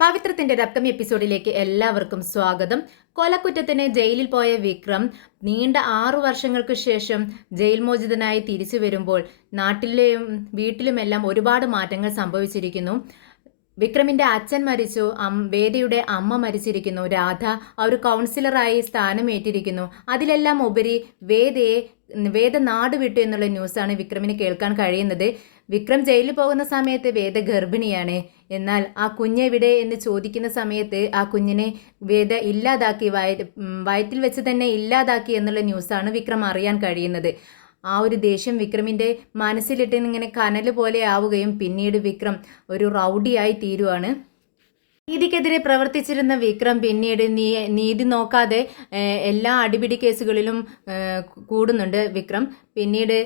പവിത്രത്തിന്റെ upcoming എപ്പിസോഡിലേക്ക് എല്ലാവർക്കും സ്വാഗതം. കൊലക്കുറ്റത്തിന് ജയിലിൽ പോയ വിക്രം നീണ്ട 6 വർഷങ്ങൾക്ക് ശേഷം ജയിൽ മോചിതനായി തിരിച്ചു വരുമ്പോൾ നാട്ടിലെയും വീട്ടിലുമെല്ലാം ഒരുപാട് മാറ്റങ്ങൾ സംഭവിച്ചിരിക്കുന്നു. വിക്രമിന്റെ അച്ഛൻ മരിച്ചു, വേദയുടെ അമ്മ മരിച്ചിരിക്കുന്നു, രാധ ഒരു കൗൺസിലറായി സ്ഥാനമേറ്റിരിക്കുന്നു. അതിലെല്ലാം ഉപരി വേദ നാട് വിട്ടു എന്നുള്ള ന്യൂസാണ് വിക്രമിന് കേൾക്കാൻ കഴിയുന്നത്. വിക്രം ജയിലിൽ പോകുന്ന സമയത്ത് വേദ ഗർഭിണിയാണ്. എന്നാൽ ആ കുഞ്ഞെവിടെ എന്ന് ചോദിക്കുന്ന സമയത്ത് ആ കുഞ്ഞിനെ വേദ ഇല്ലാതാക്കി, വയറ്റിൽ വെച്ച് തന്നെ ഇല്ലാതാക്കി എന്നുള്ള ന്യൂസാണ് വിക്രം അറിയാൻ കഴിയുന്നത്. ആ ഒരു ദേഷ്യം വിക്രമിൻ്റെ മനസ്സിലിട്ട് ഇങ്ങനെ കനൽ പോലെ ആവുകയും പിന്നീട് വിക്രം ഒരു റൗഡിയായി തീരുവാണ്. നീതിക്കെതിരെ പ്രവർത്തിച്ചിരുന്ന വിക്രം പിന്നീട് നീതി നോക്കാതെ എല്ലാ അടിപിടി കേസുകളിലും കൂടുന്നുണ്ട് വിക്രം. പിന്നീട്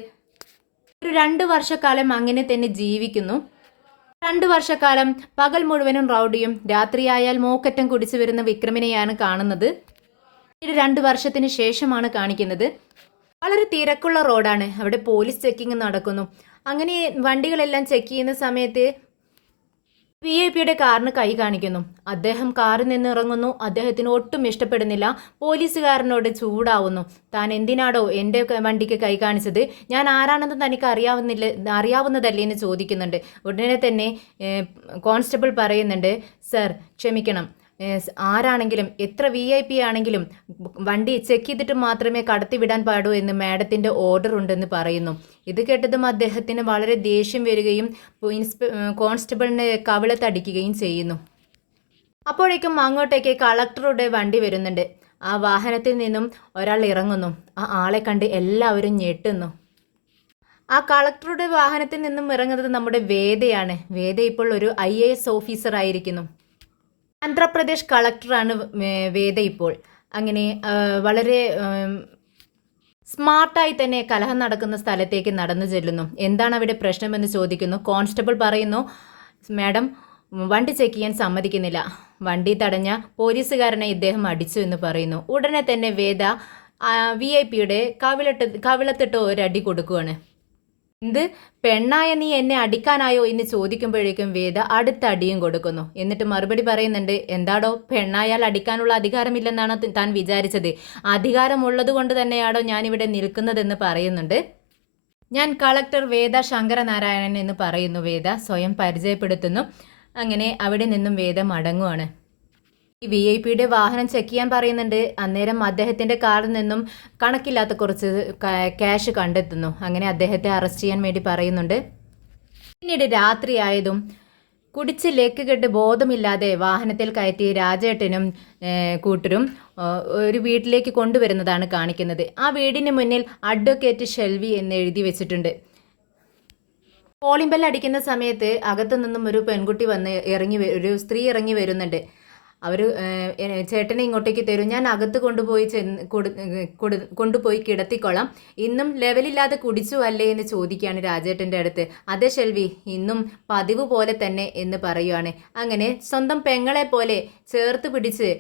ഒരു 2 വർഷക്കാലം അങ്ങനെ തന്നെ ജീവിക്കുന്നു. 2 വർഷക്കാലം പകൽ മുഴുവനും റൗഡിയും രാത്രിയായാൽ മൂക്കറ്റം കുടിച്ചു വരുന്ന വിക്രമിനെയാണ് കാണുന്നത്. പിന്നീട് 2 വർഷത്തിന് ശേഷമാണ് കാണിക്കുന്നത്. വളരെ തിരക്കുള്ള റോഡാണ്, അവിടെ പോലീസ് ചെക്കിങ് നടക്കുന്നു. അങ്ങനെ വണ്ടികളെല്ലാം ചെക്ക് ചെയ്യുന്ന സമയത്ത് VIP കാറിന് കൈ കാണിക്കുന്നു. അദ്ദേഹം കാറിൽ നിന്ന് ഇറങ്ങുന്നു. അദ്ദേഹത്തിന് ഒട്ടും ഇഷ്ടപ്പെടുന്നില്ല. പോലീസുകാരനോട് ചൂടാവുന്നു. താൻ എന്തിനാടോ എൻ്റെ വണ്ടിക്ക് കൈ കാണിച്ചത്? ഞാൻ ആരാണെന്ന് തനിക്ക് അറിയാവുന്നതല്ലേ എന്ന് ചോദിക്കുന്നുണ്ട്. ഉടനെ തന്നെ കോൺസ്റ്റബിൾ പറയുന്നുണ്ട്, സർ ക്ഷമിക്കണം, ആരാണെങ്കിലും എത്ര VIP ആണെങ്കിലും വണ്ടി ചെക്ക് ചെയ്തിട്ട് മാത്രമേ കടത്തിവിടാൻ പാടൂ എന്ന് മാഡത്തിൻ്റെ ഓർഡർ ഉണ്ടെന്ന് പറയുന്നു. ഇത് കേട്ടതും അദ്ദേഹത്തിന് വളരെ ദേഷ്യം വരികയും കോൺസ്റ്റബിളിനെ കവിളത്തടിക്കുകയും ചെയ്യുന്നു. അപ്പോഴേക്കും അങ്ങോട്ടേക്ക് കളക്ടറുടെ വണ്ടി വരുന്നുണ്ട്. ആ വാഹനത്തിൽ നിന്നും ഒരാൾ ഇറങ്ങുന്നു. ആ ആളെ കണ്ട് എല്ലാവരും ഞെട്ടുന്നു. ആ കളക്ടറുടെ വാഹനത്തിൽ നിന്നും ഇറങ്ങുന്നത് നമ്മുടെ വേദയാണ്. വേദ ഇപ്പോൾ ഒരു IAS ഓഫീസർ ആയിരിക്കുന്നു. ആന്ധ്രാപ്രദേശ് കളക്ടറാണ് വേദ ഇപ്പോൾ. അങ്ങനെ വളരെ സ്മാർട്ടായി തന്നെ കലഹം നടക്കുന്ന സ്ഥലത്തേക്ക് നടന്നു ചെല്ലുന്നു. എന്താണ് അവിടെ പ്രശ്നമെന്ന് ചോദിക്കുന്നു. കോൺസ്റ്റബിൾ പറയുന്നു, മാഡം വണ്ടി ചെക്ക് ചെയ്യാൻ സമ്മതിക്കുന്നില്ല. വണ്ടി തടഞ്ഞ പോലീസുകാരനെ ഇദ്ദേഹം അടിച്ചു എന്ന് പറയുന്നു. ഉടനെ തന്നെ വേദ VIP കവിളത്തിട്ട് ഒരടി കൊടുക്കുകയാണ്. എന്ത് പെണ്ണായ നീ എന്നെ അടിക്കാനായോ എന്ന് ചോദിക്കുമ്പോഴേക്കും വേദ അടുത്ത അടിയും കൊടുക്കുന്നു. എന്നിട്ട് മറുപടി പറയുന്നുണ്ട്, എന്താടോ പെണ്ണായാൽ അടിക്കാനുള്ള അധികാരമില്ലെന്നാണോ താൻ വിചാരിച്ചത്? അധികാരമുള്ളത് കൊണ്ട് തന്നെയാണോ ഞാനിവിടെ നിൽക്കുന്നതെന്ന് പറയുന്നുണ്ട്. ഞാൻ കളക്ടർ വേദ ശങ്കരനാരായണൻ എന്ന് പറയുന്നു. വേദ സ്വയം പരിചയപ്പെടുത്തുന്നു. അങ്ങനെ അവിടെ നിന്നും വേദ മടങ്ങുവാണ്. ഈ VIP വാഹനം ചെക്ക് ചെയ്യാൻ പറയുന്നുണ്ട്. അന്നേരം അദ്ദേഹത്തിൻ്റെ കാറിൽ നിന്നും കണക്കില്ലാത്ത കുറച്ച് ക്യാഷ് കണ്ടെത്തുന്നു. അങ്ങനെ അദ്ദേഹത്തെ അറസ്റ്റ് ചെയ്യാൻ വേണ്ടി പറയുന്നുണ്ട്. പിന്നീട് രാത്രിയായതും കുടിച്ച് ലെക്ക് കെട്ട് ബോധമില്ലാതെ വാഹനത്തിൽ കയറ്റി രാജേട്ടനും കൂട്ടരും ഒരു വീട്ടിലേക്ക് കൊണ്ടുവരുന്നതാണ് കാണിക്കുന്നത്. ആ വീടിന് മുന്നിൽ അഡ്വക്കേറ്റ് ഷെൽവി എന്ന് എഴുതി വെച്ചിട്ടുണ്ട്. കോളിംഗ് ബെൽ അടിക്കുന്ന സമയത്ത് അകത്തു നിന്നും ഒരു പെൺകുട്ടി ഒരു സ്ത്രീ ഇറങ്ങി വരുന്നുണ്ട്. അവർ ചേട്ടനെ ഇങ്ങോട്ടേക്ക് തരും, ഞാൻ അകത്ത് കൊണ്ടുപോയി കിടത്തിക്കൊള്ളാം, ഇന്നും ലെവലില്ലാതെ കുടിച്ചു അല്ലേ എന്ന് ചോദിക്കുകയാണ് രാജേട്ടൻ്റെ അടുത്ത്. അതെ ഷെൽവി, ഇന്നും പതിവ് പോലെ തന്നെ എന്ന് പറയുകയാണ്. അങ്ങനെ സ്വന്തം പെങ്ങളെ പോലെ ചേർത്ത് പിടിച്ച്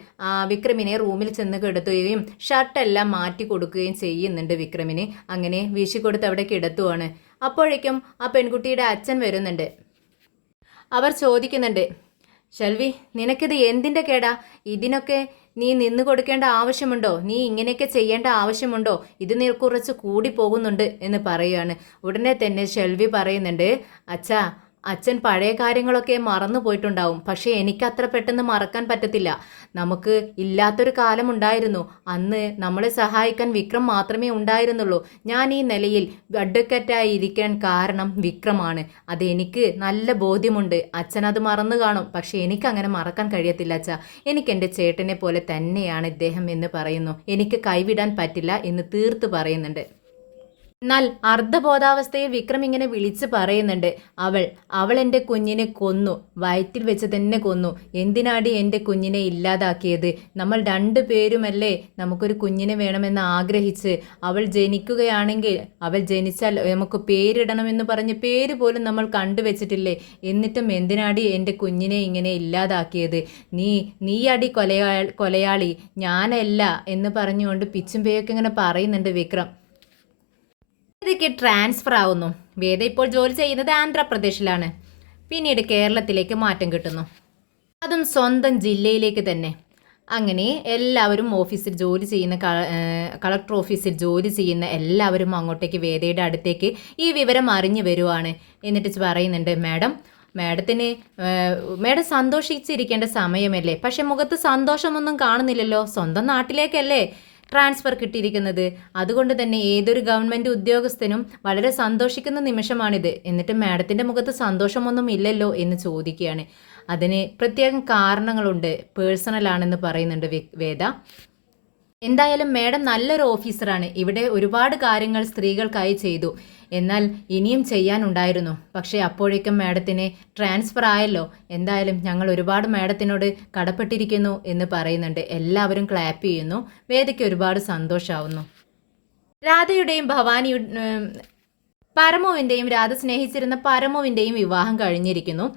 വിക്രമിനെ റൂമിൽ ചെന്ന് കിടത്തുകയും ഷർട്ടെല്ലാം മാറ്റി കൊടുക്കുകയും ചെയ്യുന്നുണ്ട് വിക്രമിന്. അങ്ങനെ വീശിക്കൊടുത്ത് അവിടെ കിടത്തുവാണ്. അപ്പോഴേക്കും ആ പെൺകുട്ടിയുടെ അച്ഛൻ വരുന്നുണ്ട്. അവർ ചോദിക്കുന്നുണ്ട്, ഷെൽവി നിനക്കിത് എന്തിൻ്റെ കേടാ? ഇതിനൊക്കെ നീ നിന്ന് കൊടുക്കേണ്ട ആവശ്യമുണ്ടോ? നീ ഇങ്ങനെയൊക്കെ ചെയ്യേണ്ട ആവശ്യമുണ്ടോ? ഇത് നീ കുറച്ച് കൂടി പോകുന്നുണ്ട് എന്ന് പറയുകയാണ്. ഉടനെ തന്നെ ഷെൽവി പറയുന്നുണ്ട്, അച്ഛാ അച്ഛൻ പഴയ കാര്യങ്ങളൊക്കെ മറന്നു പോയിട്ടുണ്ടാവും, പക്ഷേ എനിക്കത്ര പെട്ടെന്ന് മറക്കാൻ പറ്റത്തില്ല. നമുക്ക് ഇല്ലാത്തൊരു കാലമുണ്ടായിരുന്നു. അന്ന് നമ്മളെ സഹായിക്കാൻ വിക്രം മാത്രമേ ഉണ്ടായിരുന്നുള്ളൂ. ഞാൻ ഈ നിലയിൽ അഡ്വക്കറ്റായി ഇരിക്കാൻ കാരണം വിക്രമാണ്. അതെനിക്ക് നല്ല ബോധ്യമുണ്ട്. അച്ഛൻ അത് മറന്നു കാണും, പക്ഷേ എനിക്കങ്ങനെ മറക്കാൻ കഴിയത്തില്ല അച്ഛാ. എനിക്കെൻ്റെ ചേട്ടനെ പോലെ തന്നെയാണ് ഇദ്ദേഹം എന്ന് പറയുന്നു. എനിക്ക് കൈവിടാൻ പറ്റില്ല എന്ന് തീർത്ത് പറയുന്നുണ്ട്. എന്നാൽ അർദ്ധബോധാവസ്ഥയിൽ വിക്രം ഇങ്ങനെ വിളിച്ച് പറയുന്നുണ്ട്, അവൾ എൻ്റെ കുഞ്ഞിനെ കൊന്നു, വയറ്റിൽ വെച്ച് തന്നെ കൊന്നു. എന്തിനാടി എൻ്റെ കുഞ്ഞിനെ ഇല്ലാതാക്കിയത്? നമ്മൾ 2 പേരുമല്ലേ നമുക്കൊരു കുഞ്ഞിനെ വേണമെന്ന് ആഗ്രഹിച്ച്. അവൾ ജനിക്കുകയാണെങ്കിൽ, അവൾ ജനിച്ചാൽ നമുക്ക് പേരിടണമെന്ന് പറഞ്ഞ് പേര് പോലും നമ്മൾ കണ്ടുവച്ചിട്ടില്ലേ? എന്നിട്ടും എന്തിനാടി എൻ്റെ കുഞ്ഞിനെ ഇങ്ങനെ ഇല്ലാതാക്കിയത്? നീ കൊലയാളി, ഞാനല്ല എന്ന് പറഞ്ഞുകൊണ്ട് പിച്ചും പേയൊക്കെ ഇങ്ങനെ പറയുന്നുണ്ട് വിക്രം. ഇതൊക്കെ ട്രാൻസ്ഫർ ആവുന്നു. വേദ ഇപ്പോൾ ജോലി ചെയ്യുന്നത് ആന്ധ്രാപ്രദേശിലാണ്. പിന്നീട് കേരളത്തിലേക്ക് മാറ്റം കിട്ടുന്നു. അതും സ്വന്തം ജില്ലയിലേക്ക് തന്നെ. അങ്ങനെ എല്ലാവരും ഓഫീസിൽ ജോലി ചെയ്യുന്ന കളക്ടർ ഓഫീസിൽ ജോലി ചെയ്യുന്ന എല്ലാവരും അങ്ങോട്ടേക്ക് വേദയുടെ അടുത്തേക്ക് ഈ വിവരം അറിഞ്ഞു വരുവാണ്. എന്നിട്ട് പറയുന്നുണ്ട്, മാഡത്തിന് മാഡം സന്തോഷിച്ചിരിക്കേണ്ട സമയമല്ലേ, പക്ഷെ മുഖത്ത് സന്തോഷമൊന്നും കാണുന്നില്ലല്ലോ. സ്വന്തം നാട്ടിലേക്കല്ലേ ട്രാൻസ്ഫർ കിട്ടിയിരിക്കുന്നത്. അതുകൊണ്ട് തന്നെ ഏതൊരു ഗവൺമെൻറ് ഉദ്യോഗസ്ഥനും വളരെ സന്തോഷിക്കുന്ന നിമിഷമാണിത്. എന്നിട്ട് മാഡത്തിൻ്റെ മുഖത്ത് സന്തോഷമൊന്നും ഇല്ലല്ലോ എന്ന് ചോദിക്കുകയാണ്. അതിന് പ്രത്യേകം കാരണങ്ങളുണ്ട്, പേഴ്സണലാണെന്ന് പറയുന്നുണ്ട് വേദ. എന്തായാലും മാഡം നല്ലൊരു ഓഫീസറാണ്. ഇവിടെ ഒരുപാട് കാര്യങ്ങൾ സ്ത്രീകൾക്കായി ചെയ്തു. എന്നാൽ ഇനിയും ചെയ്യാനുണ്ടായിരുന്നു. പക്ഷേ അപ്പോഴേക്കും മാഡത്തിന് ട്രാൻസ്ഫർ ആയല്ലോ. എന്തായാലും ഞങ്ങൾ ഒരുപാട് മാഡത്തിനോട് കടപ്പെട്ടിരിക്കുന്നു എന്ന് പറയുന്നുണ്ട്. എല്ലാവരും ക്ലാപ്പ് ചെയ്യുന്നു. വേദയ്ക്ക് ഒരുപാട് സന്തോഷമാവുന്നു. രാധയുടെയും പരമുവിൻ്റെയും രാധ സ്നേഹിച്ചിരുന്ന പരമുവിൻ്റെയും വിവാഹം കഴിഞ്ഞിരിക്കുന്നു.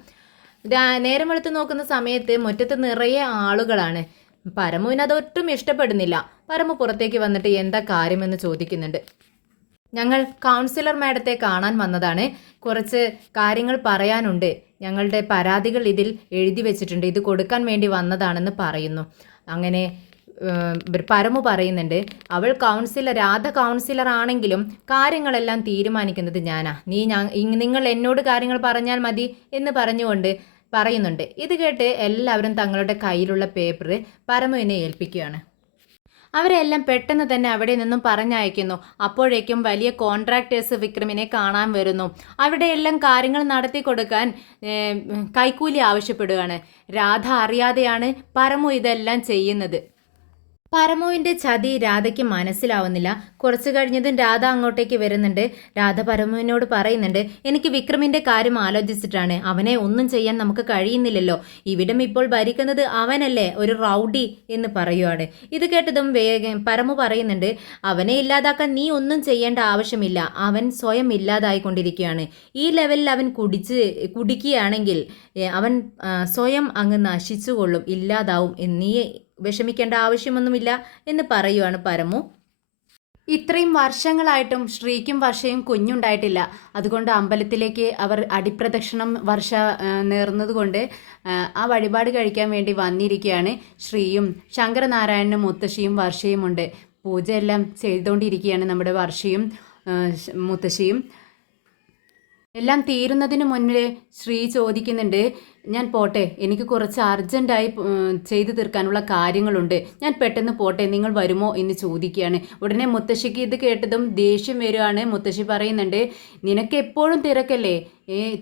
നേരം വെളുത്ത് നോക്കുന്ന സമയത്ത് മുറ്റത്ത് നിറയെ ആളുകളാണ്. പരമുവിന് അതൊട്ടും ഇഷ്ടപ്പെടുന്നില്ല. പരമു പുറത്തേക്ക് വന്നിട്ട് എന്താ കാര്യമെന്ന് ചോദിക്കുന്നുണ്ട്. ഞങ്ങൾ കൗൺസിലർ മാഡത്തെ കാണാൻ വന്നതാണ്. കുറച്ച് കാര്യങ്ങൾ പറയാനുണ്ട്. ഞങ്ങളുടെ പരാതികൾ ഇതിൽ എഴുതി വെച്ചിട്ടുണ്ട്. ഇത് കൊടുക്കാൻ വേണ്ടി വന്നതാണെന്ന് പറയുന്നു. അങ്ങനെ പരമു പറയുന്നുണ്ട്, രാധ കൗൺസിലർ ആണെങ്കിലും കാര്യങ്ങളെല്ലാം തീരുമാനിക്കുന്നത് ഞാനാ. നിങ്ങൾ എന്നോട് കാര്യങ്ങൾ പറഞ്ഞാൽ മതി എന്ന് പറയുന്നുണ്ട്. ഇത് കേട്ട് എല്ലാവരും തങ്ങളുടെ കയ്യിലുള്ള പേപ്പർ പരമുവിനെ ഏൽപ്പിക്കുകയാണ്. അവരെല്ലാം പെട്ടെന്ന് തന്നെ അവിടെ നിന്നും പറഞ്ഞയക്കുന്നു. അപ്പോഴേക്കും വലിയ കോൺട്രാക്ടേഴ്സ് വിക്രമിനെ കാണാൻ വരുന്നു. അവിടെയെല്ലാം കാര്യങ്ങൾ നടത്തി കൊടുക്കാൻ കൈക്കൂലി ആവശ്യപ്പെടുകയാണ്. രാധ അറിയാതെയാണ് പരമു ഇതെല്ലാം ചെയ്യുന്നത്. പരമുവിൻ്റെ ചതി രാധയ്ക്ക് മനസ്സിലാവുന്നില്ല. കുറച്ച് കഴിഞ്ഞതും രാധ അങ്ങോട്ടേക്ക് വരുന്നുണ്ട്. രാധ പരമുവിനോട് പറയുന്നുണ്ട്, എനിക്ക് വിക്രമിൻ്റെ കാര്യം ആലോചിച്ചിട്ടാണ്. അവനെ ഒന്നും ചെയ്യാൻ നമുക്ക് കഴിയുന്നില്ലല്ലോ. ഇവിടം ഇപ്പോൾ ഭരിക്കുന്നത് അവനല്ലേ, ഒരു റൗഡി എന്ന് പറയുവാണ്. ഇത് കേട്ടതും പരമു പറയുന്നുണ്ട്, അവനെ ഇല്ലാതാക്കാൻ നീ ഒന്നും ചെയ്യേണ്ട ആവശ്യമില്ല. അവൻ സ്വയം ഇല്ലാതായിക്കൊണ്ടിരിക്കുകയാണ്. ഈ ലെവലിൽ അവൻ കുടിക്കുകയാണെങ്കിൽ അവൻ സ്വയം അങ്ങ് നശിച്ചുകൊള്ളും, ഇല്ലാതാവും. നീ വിഷമിക്കേണ്ട ആവശ്യമൊന്നുമില്ല എന്ന് പറയുവാണ് പരമു. ഇത്രയും വർഷങ്ങളായിട്ടും ശ്രീക്കും വർഷയും കുഞ്ഞുണ്ടായിട്ടില്ല. അതുകൊണ്ട് അമ്പലത്തിലേക്ക് അവർ അടിപ്രദക്ഷിണം വർഷ നേർന്നതുകൊണ്ട് ആ വഴിപാട് കഴിക്കാൻ വേണ്ടി വന്നിരിക്കുകയാണ്. ശ്രീയും ശങ്കരനാരായണനും മുത്തശ്ശിയും വർഷയും ഉണ്ട്. പൂജയെല്ലാം ചെയ്തുകൊണ്ടിരിക്കുകയാണ് നമ്മുടെ വർഷയും മുത്തശ്ശിയും. എല്ലാം തീരുന്നതിന് മുന്നേ ശ്രീ ചോദിക്കുന്നുണ്ട്, ഞാൻ പോട്ടെ, എനിക്ക് കുറച്ച് അർജൻറ്റായി ചെയ്തു തീർക്കാനുള്ള കാര്യങ്ങളുണ്ട്, ഞാൻ പെട്ടെന്ന് പോട്ടെ, നിങ്ങൾ വരുമോ എന്ന് ചോദിക്കുകയാണ്. ഉടനെ മുത്തശ്ശിക്ക് ഇത് കേട്ടതും ദേഷ്യം വരികയാണ്. മുത്തശ്ശി പറയുന്നുണ്ട്, നിനക്ക് എപ്പോഴും തിരക്കല്ലേ,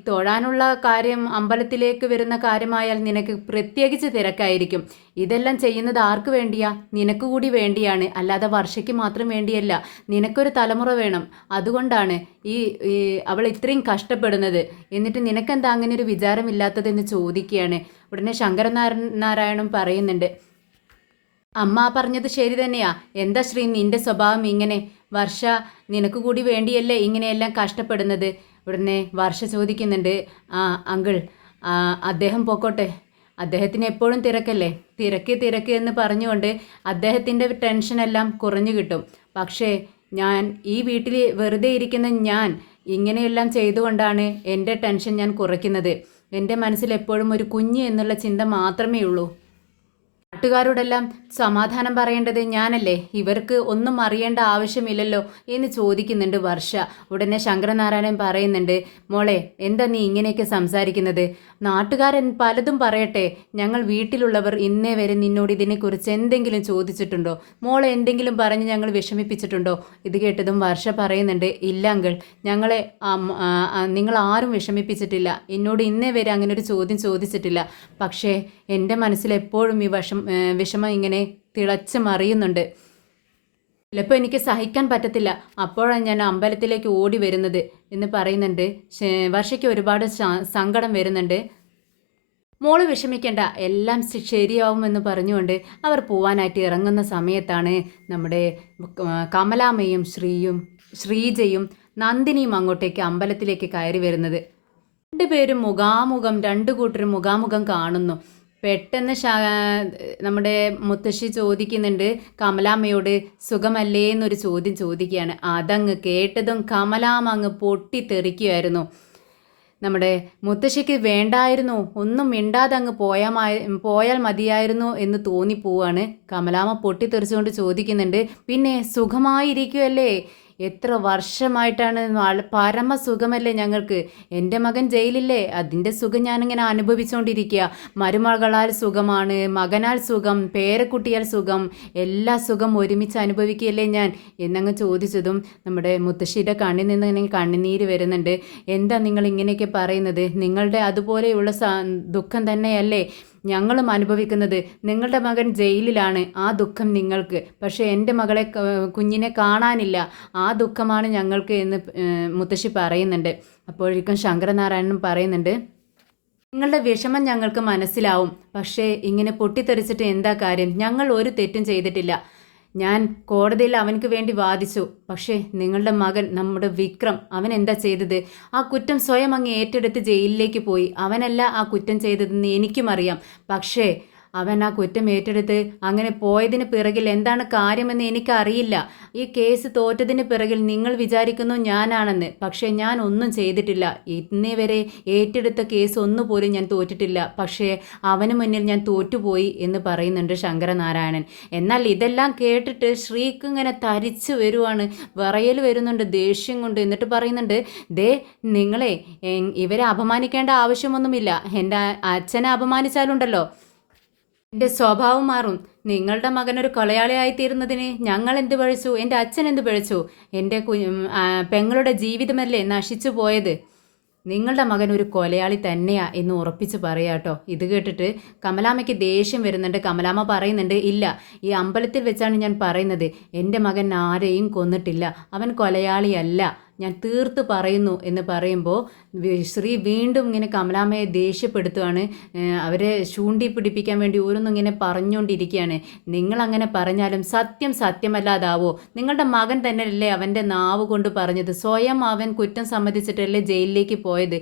തൊഴാനുള്ള കാര്യം, അമ്പലത്തിലേക്ക് വരുന്ന കാര്യമായാൽ നിനക്ക് പ്രത്യേകിച്ച് തിരക്കായിരിക്കും. ഇതെല്ലാം ചെയ്യുന്നത് ആർക്ക് വേണ്ടിയാ? നിനക്ക് കൂടി വേണ്ടിയാണ്, അല്ലാതെ വർഷയ്ക്ക് മാത്രം വേണ്ടിയല്ല. നിനക്കൊരു തലമുറ വേണം, അതുകൊണ്ടാണ് അവൾ ഇത്രയും കഷ്ടപ്പെടുന്നത്. എന്നിട്ട് നിനക്കെന്താ അങ്ങനെ ഒരു വിചാരമില്ലാത്തതെന്ന് ചോദിക്കുകയാണ്. ഉടനെ ശങ്കരനാരായണൻ പറയുന്നുണ്ട്, അമ്മ പറഞ്ഞത് ശരി തന്നെയാ. എന്താ ശ്രീ നിന്റെ സ്വഭാവം ഇങ്ങനെ? വർഷ നിനക്ക് കൂടി വേണ്ടിയല്ലേ ഇങ്ങനെയെല്ലാം കഷ്ടപ്പെടുന്നത്? ഉടനെ വർഷ ചോദിക്കുന്നുണ്ട്, അങ്കിൾ അദ്ദേഹം പോക്കോട്ടെ, അദ്ദേഹത്തിന് എപ്പോഴും തിരക്കല്ലേ, തിരക്ക് എന്ന് പറഞ്ഞുകൊണ്ട് അദ്ദേഹത്തിൻ്റെ ടെൻഷനെല്ലാം കുറഞ്ഞു കിട്ടും. പക്ഷേ ഞാൻ ഈ വീട്ടിൽ വെറുതെ ഇരിക്കുന്ന ഞാൻ ഇങ്ങനെയെല്ലാം ചെയ്തുകൊണ്ടാണ് എൻ്റെ ടെൻഷൻ ഞാൻ കുറയ്ക്കുന്നത്. എൻ്റെ മനസ്സിൽ എപ്പോഴും ഒരു കുഞ്ഞ് എന്നുള്ള ചിന്ത മാത്രമേ ഉള്ളൂ. നാട്ടുകാരോടെല്ലാം സമാധാനം പറയേണ്ടത് ഞാനല്ലേ, ഇവർക്ക് ഒന്നും അറിയേണ്ട ആവശ്യമില്ലല്ലോ എന്ന് ചോദിക്കുന്നുണ്ട് വർഷ. ഉടനെ ശങ്കരനാരായണൻ പറയുന്നുണ്ട്, മോളെ എന്താ നീ ഇങ്ങനെയൊക്കെ സംസാരിക്കുന്നത്? നാട്ടുകാരൻ പലതും പറയട്ടെ, ഞങ്ങൾ വീട്ടിലുള്ളവർ ഇന്നേ വരെ നിന്നോട് ഇതിനെക്കുറിച്ച് എന്തെങ്കിലും ചോദിച്ചിട്ടുണ്ടോ? മോളെ എന്തെങ്കിലും പറഞ്ഞ് ഞങ്ങൾ വിഷമിപ്പിച്ചിട്ടുണ്ടോ? ഇത് കേട്ടതും വർഷ പറയുന്നുണ്ട്, ഇല്ല അങ്കിൾ, ഞങ്ങളെ നിങ്ങൾ ആരും വിഷമിപ്പിച്ചിട്ടില്ല. എന്നോട് ഇന്നേ വരെ അങ്ങനെ ഒരു ചോദ്യം ചോദിച്ചിട്ടില്ല. പക്ഷേ എൻ്റെ മനസ്സിൽ എപ്പോഴും ഈ വിഷമം ഇങ്ങനെ തിളച്ച് മറിയുന്നുണ്ട്. ചിലപ്പോൾ എനിക്ക് സഹിക്കാൻ പറ്റത്തില്ല, അപ്പോഴാണ് ഞാൻ അമ്പലത്തിലേക്ക് ഓടി വരുന്നത് എന്ന് പറയുന്നുണ്ട്. വർഷയ്ക്ക് ഒരുപാട് സങ്കടം വരുന്നുണ്ട്. മോള് വിഷമിക്കേണ്ട, എല്ലാം ശരിയാവുമെന്ന് പറഞ്ഞുകൊണ്ട് അവർ പോവാനായിട്ട് ഇറങ്ങുന്ന സമയത്താണ് നമ്മുടെ കമലാമ്മയും ശ്രീജയും നന്ദിനിയും അങ്ങോട്ടേക്ക് അമ്പലത്തിലേക്ക് കയറി വരുന്നത്. രണ്ടുപേരും രണ്ടു കൂട്ടരും മുഖാമുഖം കാണുന്നു. പെട്ടെന്ന് നമ്മുടെ മുത്തശ്ശി ചോദിക്കുന്നുണ്ട് കമലാമ്മയോട്, സുഖമല്ലേ എന്നൊരു ചോദ്യം ചോദിക്കുകയാണ്. അതങ്ങ് കേട്ടതും കമലാമ്മ അങ്ങ് പൊട്ടിത്തെറിക്കുമായിരുന്നു. നമ്മുടെ മുത്തശ്ശിക്ക് വേണ്ടായിരുന്നു, ഒന്നും മിണ്ടാതെ അങ്ങ് പോയാൽ മതിയായിരുന്നു എന്ന് തോന്നിപ്പോവാണ്. കമലാമ്മ പൊട്ടിത്തെറിച്ചുകൊണ്ട് ചോദിക്കുന്നുണ്ട്, പിന്നെ സുഖമായിരിക്കുമല്ലേ? എത്ര വർഷമായിട്ടാണ് പരമസുഖമല്ലേ ഞങ്ങൾക്ക്. എൻ്റെ മകൻ ജയിലില്ലേ, അതിൻ്റെ സുഖം ഞാനിങ്ങനെ അനുഭവിച്ചുകൊണ്ടിരിക്കുക. മരുമകളാൽ സുഖമാണ്, മകനാൽ സുഖം, പേരക്കുട്ടിയാൽ സുഖം, എല്ലാ സുഖം ഒരുമിച്ച് അനുഭവിക്കുകയല്ലേ ഞാൻ എന്നങ്ങ് ചോദിച്ചതും നമ്മുടെ മുത്തശ്ശിയുടെ കണ്ണിൽ നിന്ന് ഇങ്ങനെ കണ്ണുനീര് വരുന്നുണ്ട്. എന്താ നിങ്ങൾ ഇങ്ങനെയൊക്കെ പറയുന്നത്? നിങ്ങളുടെ അതുപോലെയുള്ള ദുഃഖം തന്നെയല്ലേ ഞങ്ങളും അനുഭവിക്കുന്നത്. നിങ്ങളുടെ മകൻ ജയിലിലാണ്, ആ ദുഃഖം നിങ്ങൾക്ക്. പക്ഷേ എൻ്റെ കുഞ്ഞിനെ കാണാനില്ല, ആ ദുഃഖമാണ് ഞങ്ങൾക്ക് എന്ന് മുത്തശ്ശി പറയുന്നുണ്ട്. അപ്പോഴേക്കും ശങ്കരനാരായണൻ പറയുന്നുണ്ട്, നിങ്ങളുടെ വിഷമം ഞങ്ങൾക്ക് മനസ്സിലാവും, പക്ഷേ ഇങ്ങനെ പൊട്ടിത്തെറിച്ചിട്ട് എന്താ കാര്യം? ഞങ്ങൾ ഒരു തെറ്റും ചെയ്തിട്ടില്ല. ഞാൻ കോടതിയിൽ അവനക്ക് വേണ്ടി വാദിച്ചു. പക്ഷേ നിങ്ങളുടെ മകൻ നമ്മുടെ വിക്രം, അവൻ എന്താ ചെയ്തത്? ആ കുറ്റം സ്വയം അങ്ങ് ഏറ്റെടുത്ത് ജയിലിലേക്ക് പോയി. അവനല്ല ആ കുറ്റം ചെയ്തതെന്ന് എനിക്കും അറിയാം. പക്ഷേ അവൻ ആ കുറ്റം ഏറ്റെടുത്ത് അങ്ങനെ പോയതിന് പിറകിൽ എന്താണ് കാര്യമെന്ന് എനിക്കറിയില്ല. ഈ കേസ് തോറ്റതിന് പിറകിൽ നിങ്ങൾ വിചാരിക്കുന്നു ഞാനാണെന്ന്. പക്ഷേ ഞാൻ ഒന്നും ചെയ്തിട്ടില്ല. ഇന്നേ വരെ ഏറ്റെടുത്ത കേസ് ഒന്നുപോലും ഞാൻ തോറ്റിട്ടില്ല. പക്ഷേ അവന് മുന്നിൽ ഞാൻ തോറ്റുപോയി എന്ന് പറയുന്നുണ്ട് ശങ്കരനാരായണൻ. എന്നാൽ ഇതെല്ലാം കേട്ടിട്ട് ശ്രീക്ക് ഇങ്ങനെ തരിച്ചു വരുവാണ്, വിറയൽ വരുന്നുണ്ട് ദേഷ്യം കൊണ്ട്. എന്നിട്ട് പറയുന്നുണ്ട്, ദേ നിങ്ങളെ ഇവരെ അപമാനിക്കേണ്ട ആവശ്യമൊന്നുമില്ല. എൻ്റെ അച്ഛനെ അപമാനിച്ചാലുണ്ടല്ലോ എൻ്റെ സ്വഭാവം മാറും. നിങ്ങളുടെ മകനൊരു കൊലയാളിയായിത്തീരുന്നതിന് ഞങ്ങൾ എന്ത് പഴിച്ചു? എൻ്റെ അച്ഛൻ എന്ത് പഴിച്ചു? എൻ്റെ പെങ്ങളുടെ ജീവിതമല്ലേ നശിച്ചു പോയത്? നിങ്ങളുടെ മകൻ ഒരു കൊലയാളി തന്നെയാ എന്ന് ഉറപ്പിച്ച് പറയാട്ടോ. ഇത് കേട്ടിട്ട് കമലാമ്മയ്ക്ക് ദേഷ്യം വരുന്നുണ്ട്. കമലാമ്മ പറയുന്നുണ്ട്, ഇല്ല, ഈ അമ്പലത്തിൽ വെച്ചാണ് ഞാൻ പറയുന്നത്. എൻ്റെ മകൻ ആരെയും കൊന്നിട്ടില്ല, അവൻ കൊലയാളിയല്ല, ഞാൻ തീർത്ത് പറയുന്നു എന്ന് പറയുമ്പോൾ ശ്രീ വീണ്ടും ഇങ്ങനെ കമലാമ്മയെ ദേഷ്യപ്പെടുത്തുകയാണ്. അവരെ ചൂണ്ടി പിടിപ്പിക്കാൻ വേണ്ടി ഓരോന്നും ഇങ്ങനെ പറഞ്ഞുകൊണ്ടിരിക്കുകയാണ്. നിങ്ങളങ്ങനെ പറഞ്ഞാലും സത്യം സത്യമല്ലാതാവോ? നിങ്ങളുടെ മകൻ തന്നെയല്ലേ അവൻ്റെ നാവ് കൊണ്ട് പറഞ്ഞത്? സ്വയം അവൻ കുറ്റം സമ്മതിച്ചിട്ടല്ലേ ജയിലിലേക്ക് പോയത്?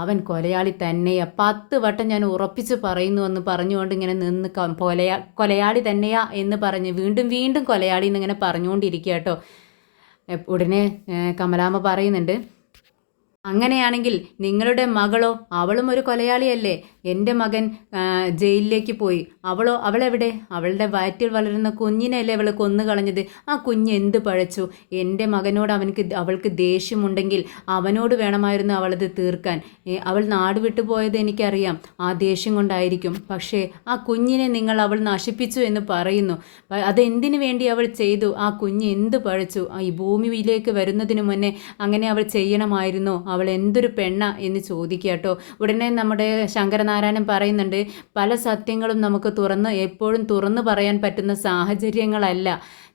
അവൻ കൊലയാളി തന്നെയാ, 10 വട്ടം ഞാൻ ഉറപ്പിച്ച് പറയുന്നു എന്ന് പറഞ്ഞുകൊണ്ട് ഇങ്ങനെ നിന്ന് കൊലയാളി തന്നെയാ എന്ന് പറഞ്ഞ് വീണ്ടും വീണ്ടും കൊലയാളി എന്നിങ്ങനെ പറഞ്ഞുകൊണ്ടിരിക്കുക കേട്ടോ. ഉടനെ കമലാമ്മ പറയുന്നുണ്ട്, അങ്ങനെയാണെങ്കിൽ നിങ്ങളുടെ മകളോ? അവളും ഒരു കൊലയാളിയല്ലേ? എൻ്റെ മകൻ ജയിലിലേക്ക് പോയി, അവളെവിടെ? അവളുടെ വയറ്റിൽ വളരുന്ന കുഞ്ഞിനല്ലേ അവൾ കൊന്നു കളഞ്ഞത്. ആ കുഞ്ഞ് എന്ത് പഴച്ചു? എൻ്റെ മകനോട് അവൾക്ക് ദേഷ്യമുണ്ടെങ്കിൽ അവനോട് വേണമായിരുന്നു അവളത് തീർക്കാൻ. അവൾ നാട് വിട്ടു പോയത് എനിക്കറിയാം, ആ ദേഷ്യം കൊണ്ടായിരിക്കും. പക്ഷേ ആ കുഞ്ഞിനെ അവൾ നശിപ്പിച്ചു എന്ന് പറയുന്നു. അതെന്തിനു വേണ്ടി അവൾ ചെയ്തു? ആ കുഞ്ഞ് എന്ത് പഴച്ചു? ഈ ഭൂമിയിലേക്ക് വരുന്നതിന് മുന്നേ അങ്ങനെ അവൾ ചെയ്യണമായിരുന്നോ? അവൾ എന്തൊരു പെണ്ണ എന്ന് ചോദിക്കുക കേട്ടോ. ഉടനെ നമ്മുടെ ശങ്കരനാരായണൻ പറയുന്നുണ്ട്, പല സത്യങ്ങളും നമുക്ക് എപ്പോഴും തുറന്നു പറയാൻ പറ്റുന്ന സാഹചര്യങ്ങളല്ല,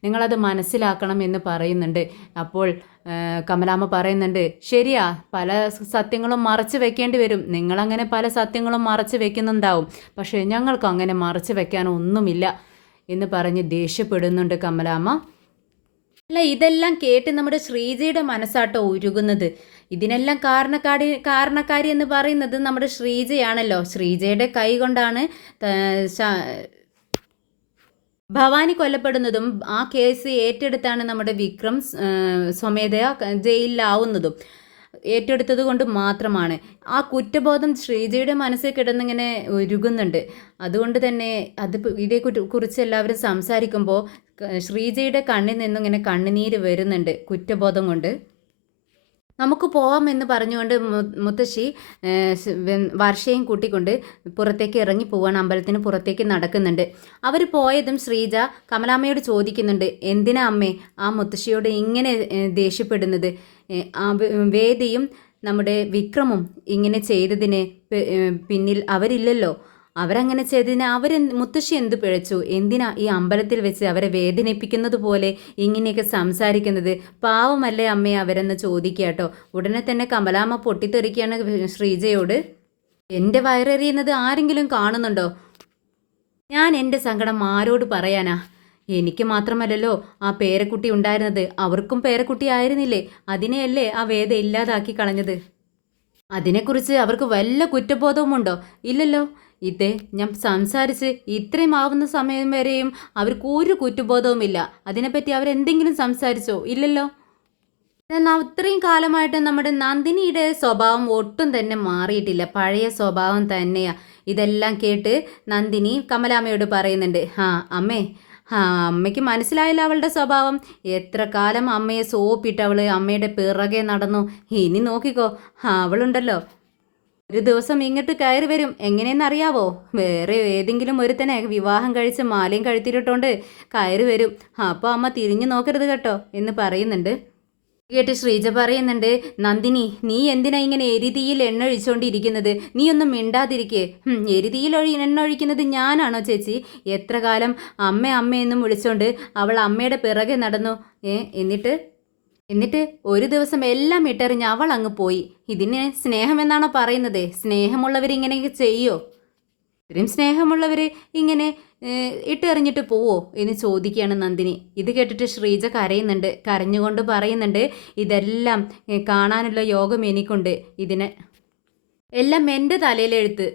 നിങ്ങളത് മനസ്സിലാക്കണം എന്ന് പറയുന്നുണ്ട്. അപ്പോൾ കമലാമ്മ പറയുന്നുണ്ട്, ശരിയാ, പല സത്യങ്ങളും മറച്ചു വെക്കേണ്ടി വരും. നിങ്ങളങ്ങനെ പല സത്യങ്ങളും മറച്ചു വെക്കുന്നുണ്ടാവും. പക്ഷേ ഞങ്ങൾക്ക് അങ്ങനെ മറച്ചു വെക്കാനൊന്നുമില്ല എന്ന് പറഞ്ഞ് ദേഷ്യപ്പെടുന്നുണ്ട് കമലാമ്മ. അല്ല, ഇതെല്ലാം കേട്ട് നമ്മുടെ ശ്രീജയുടെ മനസ്സാട്ടോ ഉരുകുന്നത്. ഇതിനെല്ലാം കാരണക്കാരി എന്ന് പറയുന്നത് നമ്മുടെ ശ്രീജയാണല്ലോ. ശ്രീജയുടെ കൈ കൊണ്ടാണ് ഭവാനി കൊല്ലപ്പെടുന്നതും ആ കേസ് ഏറ്റെടുത്താണ് നമ്മുടെ വിക്രം സ്വമേധയാ ജയിലിലാവുന്നതും. ഏറ്റെടുത്തത് കൊണ്ട് മാത്രമാണ്. ആ കുറ്റബോധം ശ്രീജയുടെ മനസ്സിൽ കിടന്നിങ്ങനെ ഉരുകുന്നുണ്ട്. അതുകൊണ്ട് തന്നെ കുറിച്ച് എല്ലാവരും സംസാരിക്കുമ്പോൾ ശ്രീജയുടെ കണ്ണിൽ നിന്നും ഇങ്ങനെ കണ്ണുനീര് വരുന്നുണ്ട് കുറ്റബോധം കൊണ്ട്. നമുക്ക് പോവാം എന്ന് പറഞ്ഞുകൊണ്ട് മുത്തശ്ശി വർഷയും കൂട്ടിക്കൊണ്ട് പുറത്തേക്ക് ഇറങ്ങി പോവാണ്. അമ്പലത്തിന് പുറത്തേക്ക് നടക്കുന്നുണ്ട്. അവർ പോയതും ശ്രീജ കമലാമ്മയോട് ചോദിക്കുന്നുണ്ട്, എന്തിനാ അമ്മേ ആ മുത്തശ്ശിയോട് ഇങ്ങനെ ദേഷ്യപ്പെടുന്നത്? വേദിയും നമ്മുടെ വിക്രമും ഇങ്ങനെ ചെയ്തതിന് പിന്നിൽ അവരില്ലല്ലോ. അവരങ്ങനെ ചെയ്തതിന് മുത്തശ്ശി എന്ത് പിഴച്ചു? എന്തിനാ ഈ അമ്പലത്തിൽ വെച്ച് അവരെ വേദനിപ്പിക്കുന്നത് പോലെ ഇങ്ങനെയൊക്കെ സംസാരിക്കുന്നത്? പാവമല്ലേ അമ്മയെ അവരെന്ന് ചോദിക്കുക കേട്ടോ. ഉടനെ തന്നെ കമലാമ്മ പൊട്ടിത്തെറിക്കുകയാണ് ശ്രീജയോട്. എൻ്റെ വയറെറിയുന്നത് ആരെങ്കിലും കാണുന്നുണ്ടോ? ഞാൻ എൻ്റെ സങ്കടം ആരോട് പറയാനാ? എനിക്ക് മാത്രമല്ലല്ലോ ആ പേരക്കുട്ടി ഉണ്ടായിരുന്നത്, അവർക്കും പേരക്കുട്ടി ആയിരുന്നില്ലേ? അതിനെയല്ലേ ആ വേദ ഇല്ലാതാക്കി കളഞ്ഞത്. അതിനെക്കുറിച്ച് അവർക്ക് വല്ല കുറ്റബോധവുമുണ്ടോ? ഇല്ലല്ലോ. ഇതേ ഞാൻ സംസാരിച്ച് ഇത്രയും ആവുന്ന സമയം വരെയും അവർക്ക് ഒരു കുറ്റബോധവുമില്ല. അതിനെപ്പറ്റി അവരെന്തെങ്കിലും സംസാരിച്ചോ? ഇല്ലല്ലോ. എന്നാൽ അത്രയും കാലമായിട്ട് നമ്മുടെ നന്ദിനിയുടെ സ്വഭാവം ഒട്ടും തന്നെ മാറിയിട്ടില്ല. പഴയ സ്വഭാവം തന്നെയാ. ഇതെല്ലാം കേട്ട് നന്ദിനി കമലാമ്മയോട് പറയുന്നുണ്ട്. ആ അമ്മേ, ആ അമ്മയ്ക്ക് മനസ്സിലായല്ലോ അവളുടെ സ്വഭാവം. എത്ര കാലം അമ്മയെ സോപ്പിട്ട് അവള് അമ്മയുടെ പിറകെ നടന്നു. ഇനി നോക്കിക്കോ, അവളുണ്ടല്ലോ ഒരു ദിവസം ഇങ്ങോട്ട് കയറി വരും. എങ്ങനെയെന്നറിയാവോ? വേറെ ഏതെങ്കിലും ഒരുത്തനെ വിവാഹം കഴിച്ച് മാലയും കഴുത്തിലിട്ടോണ്ട് കയറി വരും. അപ്പോൾ അമ്മ തിരിഞ്ഞു നോക്കരുത് കേട്ടോ എന്ന് പറയുന്നുണ്ട്. കേട്ട് ശ്രീജ പറയുന്നുണ്ട്, നന്ദിനി നീ എന്തിനാ ഇങ്ങനെ എരിതീയിൽ എണ്ണ ഒഴിച്ചുകൊണ്ടിരിക്കുന്നത്? നീ ഒന്നും മിണ്ടാതിരിക്കേ. എരിതീയിൽ എണ്ണ ഒഴിക്കുന്നത് ഞാനാണോ ചേച്ചി? എത്ര കാലം അമ്മ അമ്മയെന്നും വിളിച്ചോണ്ട് അവൾ അമ്മയുടെ പിറകെ നടന്നു. എന്നിട്ട് എന്നിട്ട് ഒരു ദിവസം എല്ലാം ഇട്ടെറിഞ്ഞ് അവൾ അങ്ങ് പോയി. ഇതിന് സ്നേഹമെന്നാണോ പറയുന്നത്? സ്നേഹമുള്ളവരിങ്ങനെയൊക്കെ ചെയ്യോ? ഇത്രയും സ്നേഹമുള്ളവർ ഇങ്ങനെ ഇട്ടെറിഞ്ഞിട്ട് പോവോ എന്ന് ചോദിക്കുകയാണ് നന്ദിനി. ഇത് കേട്ടിട്ട് ശ്രീജ കരയുന്നുണ്ട്. കരഞ്ഞുകൊണ്ട് പറയുന്നുണ്ട്, ഇതെല്ലാം കാണാനുള്ള യോഗം എനിക്കുണ്ട്. ഇതിന് എല്ലാം എൻ്റെ തലയിലെഴുത്ത്.